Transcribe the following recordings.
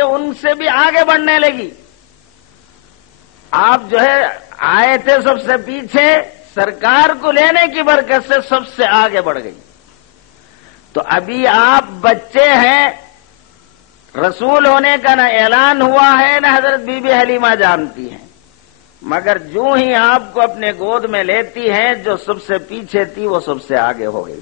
کہ ان سے بھی آگے بڑھنے لگی. آپ جو ہے آئے تھے سب سے پیچھے، سرکار کو لینے کی برکت سے سب سے آگے بڑھ گئی. تو ابھی آپ بچے ہیں، رسول ہونے کا نہ اعلان ہوا ہے نہ حضرت بی بی حلیمہ جانتی ہیں، مگر جو ہی آپ کو اپنے گود میں لیتی ہیں، جو سب سے پیچھے تھی وہ سب سے آگے ہو گئی.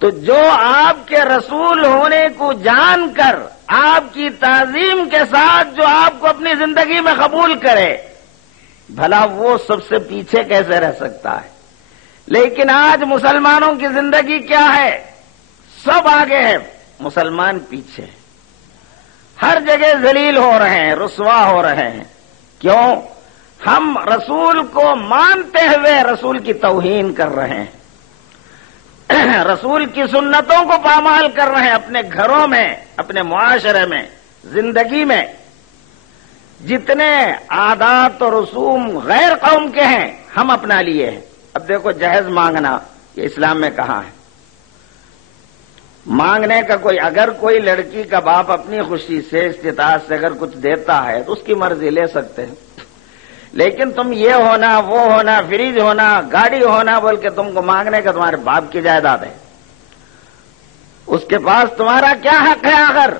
تو جو آپ کے رسول ہونے کو جان کر آپ کی تعظیم کے ساتھ جو آپ کو اپنی زندگی میں قبول کرے، بھلا وہ سب سے پیچھے کیسے رہ سکتا ہے؟ لیکن آج مسلمانوں کی زندگی کیا ہے؟ سب آگے ہیں، مسلمان پیچھے. ہر جگہ ذلیل ہو رہے ہیں، رسوا ہو رہے ہیں. کیوں؟ ہم رسول کو مانتے ہوئے رسول کی توہین کر رہے ہیں، رسول کی سنتوں کو پامال کر رہے ہیں. اپنے گھروں میں، اپنے معاشرے میں، زندگی میں جتنے عادات اور رسوم غیر قوم کے ہیں ہم اپنا لیے ہیں. اب دیکھو جہیز مانگنا، یہ اسلام میں کہاں ہے؟ مانگنے کا اگر کوئی لڑکی کا باپ اپنی خوشی سے، استطاعت سے اگر کچھ دیتا ہے تو اس کی مرضی لے سکتے ہیں. لیکن تم یہ ہونا، وہ ہونا، فریج ہونا، گاڑی ہونا بول کے تم کو مانگنے کا تمہارے باپ کی جائیداد ہے، اس کے پاس تمہارا کیا حق ہے؟ آخر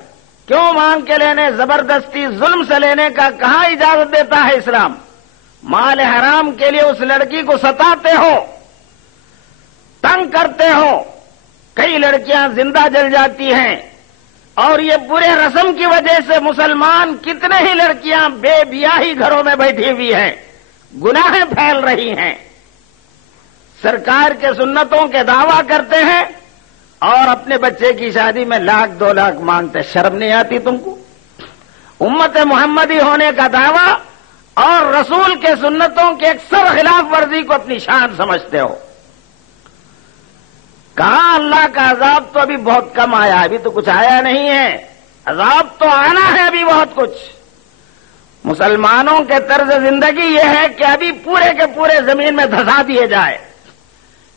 کیوں مانگ کے لینے؟ زبردستی ظلم سے لینے کا کہاں اجازت دیتا ہے اسلام؟ مال حرام کے لیے اس لڑکی کو ستاتے ہو، تنگ کرتے ہو. کئی لڑکیاں زندہ جل جاتی ہیں، اور یہ برے رسم کی وجہ سے مسلمان کتنے ہی لڑکیاں بے بیاہی گھروں میں بیٹھی ہوئی ہیں، گناہیں پھیل رہی ہیں. سرکار کے سنتوں کے دعویٰ کرتے ہیں اور اپنے بچے کی شادی میں 1,00,000 2,00,000 مانگتے. شرم نہیں آتی تم کو؟ امت محمدی ہونے کا دعویٰ اور رسول کے سنتوں کے اکثر خلاف ورزی کو اپنی شان سمجھتے ہو. کہاں اللہ کا عذاب تو ابھی بہت کم آیا، ابھی تو کچھ آیا نہیں ہے. عذاب تو آنا ہے ابھی بہت کچھ. مسلمانوں کے طرز زندگی یہ ہے کہ ابھی پورے کے پورے زمین میں دھسا دیے جائے،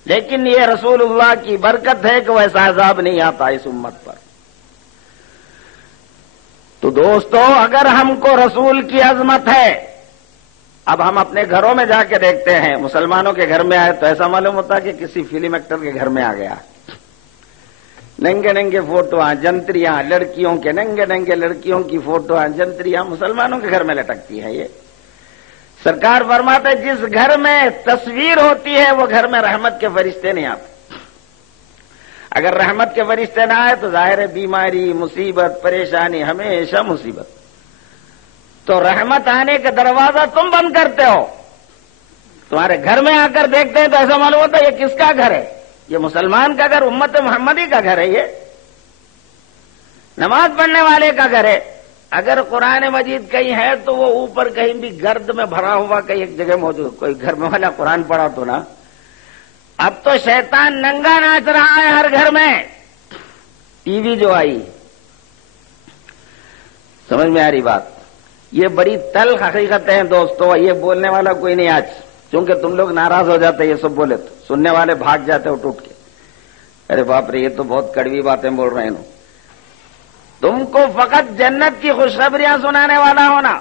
لیکن یہ رسول اللہ کی برکت ہے کہ ویسا عذاب نہیں آتا اس امت پر. تو دوستو، اگر ہم کو رسول کی عظمت ہے، اب ہم اپنے گھروں میں جا کے دیکھتے ہیں، مسلمانوں کے گھر میں آئے تو ایسا معلوم ہوتا کہ کسی فلم ایکٹر کے گھر میں آ گیا. ننگے ننگے فوٹواں، جنتریاں، لڑکیوں کے ننگے ننگے لڑکیوں کی فوٹواں، جنتریاں مسلمانوں کے گھر میں لٹکتی ہیں. یہ سرکار فرماتے جس گھر میں تصویر ہوتی ہے وہ گھر میں رحمت کے فرشتے نہیں آتے. اگر رحمت کے فرشتے نہ آئے تو ظاہر ہے بیماری، مصیبت، پریشانی، ہمیشہ مصیبت. تو رحمت آنے کا دروازہ تم بند کرتے ہو. تمہارے گھر میں آ کر دیکھتے ہیں تو ایسا معلوم ہوتا ہے یہ کس کا گھر ہے؟ یہ مسلمان کا گھر، امت محمدی کا گھر ہے، یہ نماز پڑھنے والے کا گھر ہے. اگر قرآن مجید کہیں ہے تو وہ اوپر کہیں بھی گرد میں بھرا ہوا کہیں ایک جگہ موجود. کوئی گھر میں والا قرآن پڑھا تو نا. اب تو شیطان ننگا ناچ رہا ہے ہر گھر میں. ٹی وی جو آئی، سمجھ میں آ رہی بات؟ یہ بڑی تلخ حقیقت ہے دوستو. یہ بولنے والا کوئی نہیں آج، کیونکہ تم لوگ ناراض ہو جاتے یہ سب بولے تو سننے والے بھاگ جاتے ہو ٹوٹ کے. ارے باپ رے، یہ تو بہت کڑوی باتیں بول رہے ہیں. تم کو فقط جنت کی خوشخبریاں سنانے والا ہونا،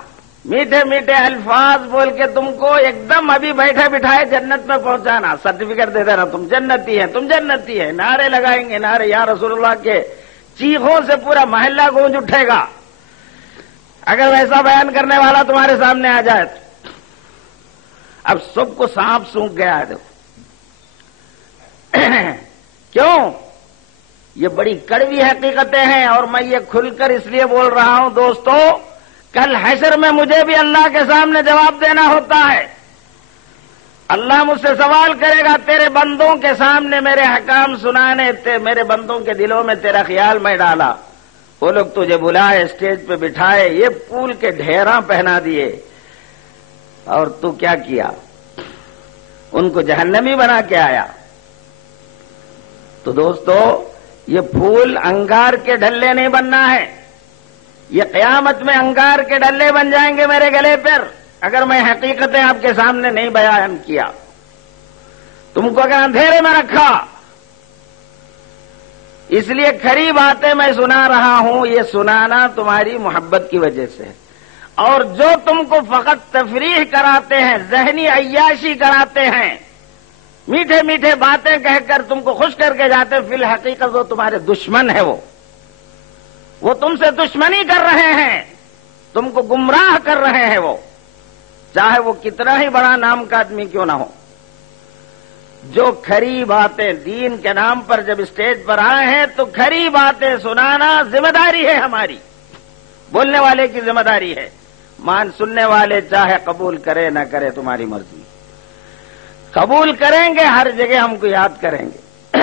میٹھے میٹھے الفاظ بول کے تم کو ایک دم ابھی بیٹھے بٹھائے جنت میں پہنچانا، سرٹیفکیٹ دے دینا تم جنتی ہیں، تم جنتی ہیں. نعرے لگائیں گے، نعرے یا رسول اللہ کے، چیخوں سے پورا محلہ گونج اٹھے گا. اگر ویسا بیان کرنے والا تمہارے سامنے آ جائے تو اب سب کو سانپ سونکھ گیا ہے. دیکھو کیوں؟ یہ بڑی کڑوی حقیقتیں ہیں، اور میں یہ کھل کر اس لیے بول رہا ہوں دوستو، کل حشر میں مجھے بھی اللہ کے سامنے جواب دینا ہوتا ہے. اللہ مجھ سے سوال کرے گا، تیرے بندوں کے سامنے میرے حکام سنانے تھے، میرے بندوں کے دلوں میں تیرا خیال میں ڈالا، وہ لوگ تجھے بلائے، اسٹیج پہ بٹھائے، یہ پھول کے ڈھیراں پہنا دیے، اور تو کیا کیا؟ ان کو جہنمی بنا کے آیا. تو دوستو، یہ پھول انگار کے ڈھلے نہیں بننا ہے. یہ قیامت میں انگار کے ڈلے بن جائیں گے میرے گلے پر اگر میں حقیقتیں آپ کے سامنے نہیں بیان کیا. تم کو اگر اندھیرے میں رکھا، اس لیے کھری باتیں میں سنا رہا ہوں، یہ سنانا تمہاری محبت کی وجہ سے ہے، اور جو تم کو فقط تفریح کراتے ہیں، ذہنی عیاشی کراتے ہیں، میٹھے میٹھے باتیں کہہ کر تم کو خوش کر کے جاتے، فی الحقیقت وہ تمہارے دشمن ہے، وہ تم سے دشمنی کر رہے ہیں، تم کو گمراہ کر رہے ہیں، وہ چاہے وہ کتنا ہی بڑا نام کا آدمی کیوں نہ ہو۔ جو کھری باتیں دین کے نام پر جب اسٹیج پر آئے ہیں تو کھری باتیں سنانا ذمہ داری ہے ہماری، بولنے والے کی ذمہ داری ہے، سننے والے چاہے قبول کرے نہ کرے تمہاری مرضی، قبول کریں گے ہر جگہ ہم کو یاد کریں گے،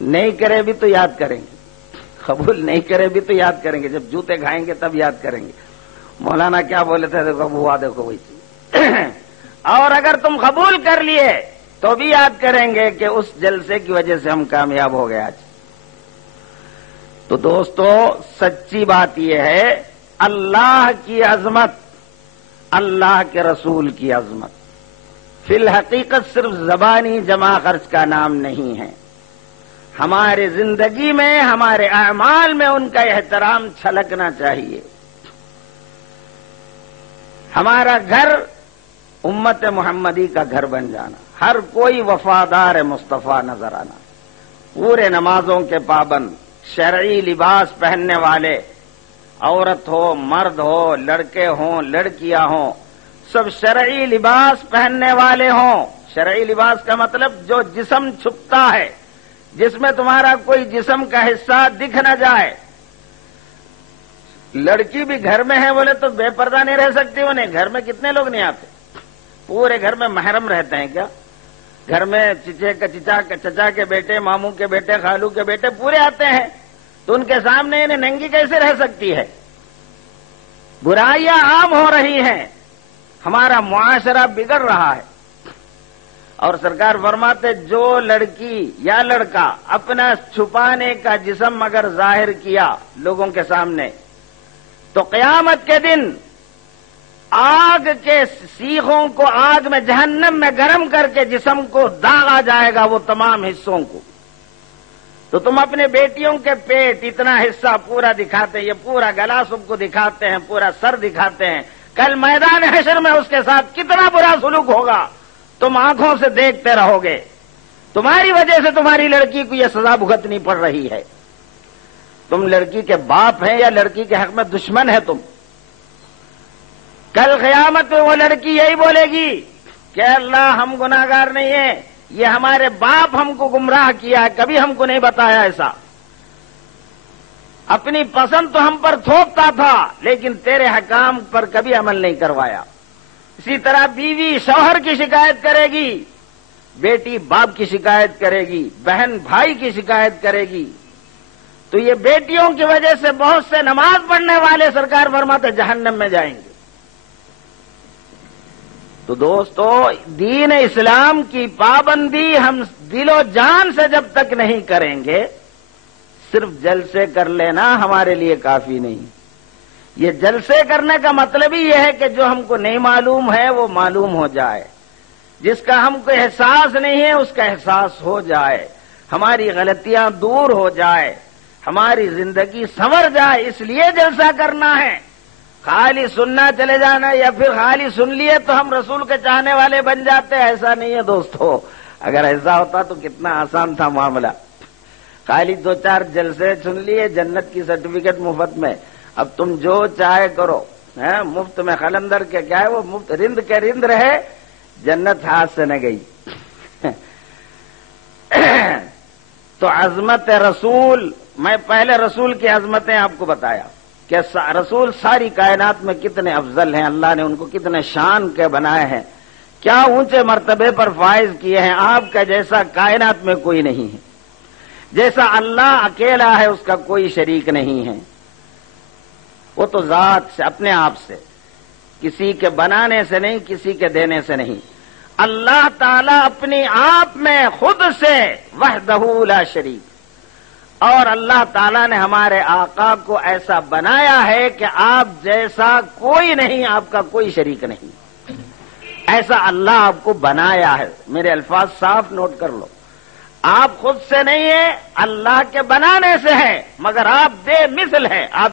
نہیں کرے بھی تو یاد کریں گے، قبول نہیں کرے بھی تو یاد کریں گے، جب جوتے کھائیں گے تب یاد کریں گے۔ مولانا کیا بولے تھے، دیکھو ہوا، دیکھو وہی چیز۔ اور اگر تم قبول کر لیے تو بھی یاد کریں گے کہ اس جلسے کی وجہ سے ہم کامیاب ہو گئے آج۔ تو دوستو، سچی بات یہ ہے، اللہ کی عظمت، اللہ کے رسول کی عظمت فی الحقیقت صرف زبانی جمع خرچ کا نام نہیں ہے، ہمارے زندگی میں، ہمارے اعمال میں ان کا احترام چھلکنا چاہیے۔ ہمارا گھر امت محمدی کا گھر بن جانا، ہر کوئی وفادار مصطفیٰ نظر آنا، پورے نمازوں کے پابند، شرعی لباس پہننے والے، عورت ہو مرد ہو، لڑکے ہوں لڑکیاں ہوں، سب شرعی لباس پہننے والے ہوں۔ شرعی لباس کا مطلب جو جسم چھپتا ہے، جس میں تمہارا کوئی جسم کا حصہ دکھ نہ جائے۔ لڑکی بھی گھر میں ہے بولے تو بے پردہ نہیں رہ سکتی، انہیں گھر میں کتنے لوگ نہیں آتے، پورے گھر میں محرم رہتے ہیں کیا؟ گھر میں چچا کے بیٹے، ماموں کے بیٹے، خالو کے بیٹے پورے آتے ہیں، تو ان کے سامنے انہیں ننگی کیسے رہ سکتی ہے؟ برائیاں عام ہو رہی ہیں، ہمارا معاشرہ بگڑ رہا ہے، اور سرکار فرماتے جو لڑکی یا لڑکا اپنا چھپانے کا جسم اگر ظاہر کیا لوگوں کے سامنے تو قیامت کے دن آگ کے سیخوں کو آگ میں جہنم میں گرم کر کے جسم کو داغا جائے گا، وہ تمام حصوں کو۔ تو تم اپنے بیٹیوں کے پیٹ اتنا حصہ پورا دکھاتے ہیں، یہ پورا گلا سب کو دکھاتے ہیں، پورا سر دکھاتے ہیں، کل میدان حشر میں اس کے ساتھ کتنا برا سلوک ہوگا تم آنکھوں سے دیکھتے رہو گے۔ تمہاری وجہ سے تمہاری لڑکی کو یہ سزا بھگتنی پڑ رہی ہے۔ تم لڑکی کے باپ ہیں یا لڑکی کے حق میں دشمن ہے تم؟ کل قیامت میں وہ لڑکی یہی بولے گی کہ اللہ ہم گناہگار نہیں ہیں، یہ ہمارے باپ ہم کو گمراہ کیا ہے، کبھی ہم کو نہیں بتایا ایسا، اپنی پسند تو ہم پر تھوپتا تھا لیکن تیرے حکام پر کبھی عمل نہیں کروایا۔ اسی طرح بیوی شوہر کی شکایت کرے گی، بیٹی باپ کی شکایت کرے گی، بہن بھائی کی شکایت کرے گی۔ تو یہ بیٹیوں کی وجہ سے بہت سے نماز پڑھنے والے سرکار فرماتے جہنم میں جائیں گے۔ تو دوستو، دین اسلام کی پابندی ہم دل و جان سے جب تک نہیں کریں گے، صرف جلسے کر لینا ہمارے لیے کافی نہیں۔ یہ جلسے کرنے کا مطلب ہی یہ ہے کہ جو ہم کو نہیں معلوم ہے وہ معلوم ہو جائے، جس کا ہم کو احساس نہیں ہے اس کا احساس ہو جائے، ہماری غلطیاں دور ہو جائے، ہماری زندگی سنور جائے، اس لیے جلسہ کرنا ہے۔ خالی سننا چلے جانا یا پھر خالی سن لیے تو ہم رسول کے چاہنے والے بن جاتے، ایسا نہیں ہے دوستو۔ اگر ایسا ہوتا تو کتنا آسان تھا معاملہ، خالی 2-4 جلسے سن لیے، جنت کی سرٹیفکیٹ مفت میں، اب تم جو چاہے کرو، مفت میں قلندر کے کیا ہے وہ مفت رند کے رند رہے، جنت ہاتھ سے نہ گئی۔ تو عظمت رسول، میں پہلے رسول کی عظمتیں آپ کو بتایا کہ رسول ساری کائنات میں کتنے افضل ہیں، اللہ نے ان کو کتنے شان کے بنائے ہیں، کیا اونچے مرتبے پر فائز کیے ہیں۔ آپ کا جیسا کائنات میں کوئی نہیں ہے، جیسا اللہ اکیلا ہے اس کا کوئی شریک نہیں ہے، وہ تو ذات سے، اپنے آپ سے، کسی کے بنانے سے نہیں، کسی کے دینے سے نہیں، اللہ تعالی اپنی آپ میں خود سے وحدہ لا شریک۔ اور اللہ تعالیٰ نے ہمارے آقا کو ایسا بنایا ہے کہ آپ جیسا کوئی نہیں، آپ کا کوئی شریک نہیں، ایسا اللہ آپ کو بنایا ہے۔ میرے الفاظ صاف نوٹ کر لو، آپ خود سے نہیں ہے، اللہ کے بنانے سے ہے، مگر آپ بے مثل ہے، آپ